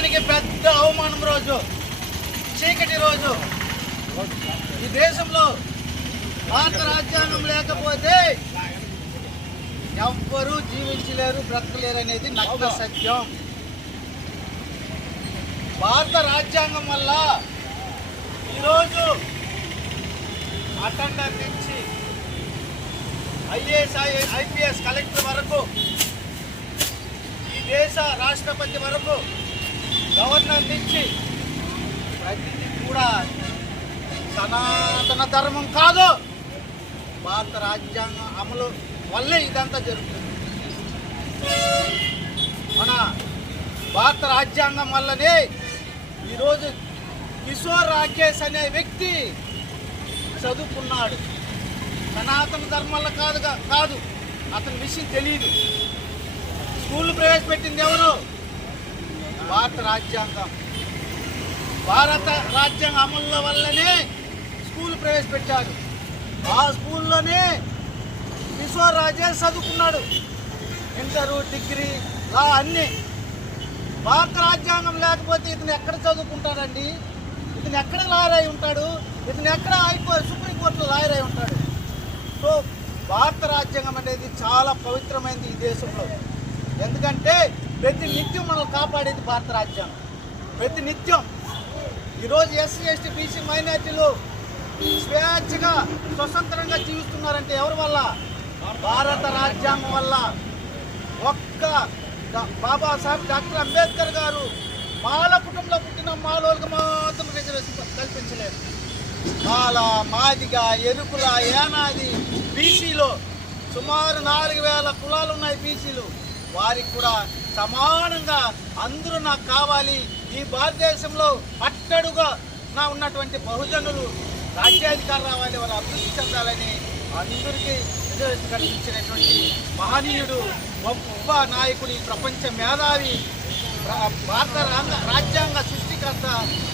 దేశానికి పెద్ద అవమానం రోజు చీకటి రోజు. ఈ దేశంలో భారత రాజ్యాంగం లేకపోతే ఎవ్వరూ జీవించలేరు బ్రతకలేరు అనేది నగ్న సత్యం. భారత రాజ్యాంగం వల్ల ఈరోజు అటెండర్ నుంచి ఐఏఎస్ ఐపీఎస్ కలెక్టర్ వరకు ఈ దేశ రాష్ట్రపతి వరకు గవర్నర్ నుంచి ప్రతిదీ కూడా సనాతన ధర్మం కాదు. భారత రాజ్యాంగం అమలు వల్లే ఇదంతా జరుగుతుంది. మన భారత రాజ్యాంగం వల్లనే ఈరోజు కిషోర్ రాకేష్ అనే వ్యక్తి చదువుకున్నాడు. సనాతన ధర్మంలో కాదు కాదు. అతని విషయం తెలియదు స్కూల్ ప్రవేశపెట్టింది ఎవరు? భారత రాజ్యాంగం. భారత రాజ్యాంగ అమలు వల్లనే స్కూల్ ప్రవేశపెట్టారు ఆ స్కూల్లోనే కిషోర్ రాజే చదువుకున్నాడు. ఇంటరు డిగ్రీ లా అన్నీ. భారత రాజ్యాంగం లేకపోతే ఇతను ఎక్కడ చదువుకుంటాడండి? ఇతను ఎక్కడ లాయర్ అయి ఉంటాడు? ఇతను ఎక్కడ హైకోర్టు సుప్రీంకోర్టులో లాయర్ అయి ఉంటాడు? సో భారత రాజ్యాంగం అనేది చాలా పవిత్రమైనది ఈ దేశంలో. ఎందుకంటే ప్రతి నిత్యం మనల్ని కాపాడేది భారత రాజ్యాంగం. ప్రతి నిత్యం. ఈరోజు ఎస్సీ ఎస్టీ బీసీ మైనార్టీలు స్వేచ్ఛగా స్వతంత్రంగా జీవిస్తున్నారంటే ఎవరి వల్ల? భారత రాజ్యాంగం వల్ల. ఒక్క బాబాసాహెబ్ డాక్టర్ అంబేద్కర్ గారు మాల కుటుంబంలో పుట్టిన మాలోళ్ళకి మాత్రం రిజర్వేషన్ కల్పించలేదు. మాల మాదిగ ఎరుకుల ఏనాది బీసీలో సుమారు నాలుగు వేల కులాలు ఉన్నాయి బీసీలు. వారికి కూడా సమానంగా అందరూ నాకు కావాలి. ఈ భారతదేశంలో అట్టడుగా నా ఉన్నటువంటి బహుజనులు రాజ్యాధికారం రావాలి వారు అభివృద్ధి చెందాలని అందరికీ రిజర్వేషన్ కల్పించినటువంటి మహనీయుడు గొప్ప నాయకుడి ప్రపంచ మేధావి భారత రాజ్యాంగ సృష్టికర్త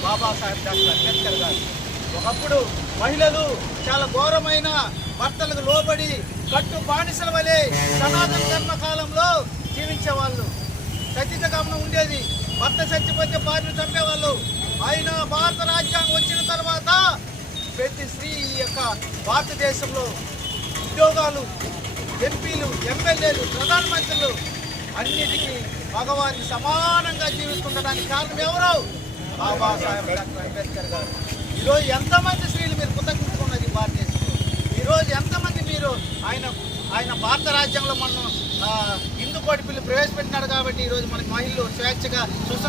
బాబాసాహెబ్ డాక్టర్ అంబేద్కర్ గారు. ఒకప్పుడు మహిళలు చాలా ఘోరమైన భర్తలకు లోబడి కట్టు బానిసల వలె సనాతన ధర్మ కాలంలో జీవించేవాళ్ళు ఖచ్చిత గమనం ఉండేది. భర్త చచ్చిపోతే భార్యను చంపేవాళ్ళు. అయినా భారత రాజ్యాంగం వచ్చిన తర్వాత ప్రతి స్త్రీ ఈ యొక్క భారతదేశంలో ఉద్యోగాలు ఎంపీలు ఎమ్మెల్యేలు ప్రధానమంత్రులు అన్నిటికీ మగవారిని సమానంగా జీవిస్తుండడానికి కారణం ఎవరు? బాబాసాహెబ్ డాక్టర్ అంబేద్కర్ గారు. ఈరోజు ఎంతమంది స్త్రీలు మీరు కృతజ్ఞతకున్నది భారతదేశంలో? ఈరోజు ఎంతమంది మీరు ఆయన ఆయన భారత రాజ్యాంగంలో మనం హిందూ కోటి పిల్లలు ప్రవేశపెట్టినాడు కాబట్టి ఈరోజు మనకి మహిళలు స్వేచ్ఛగా సుస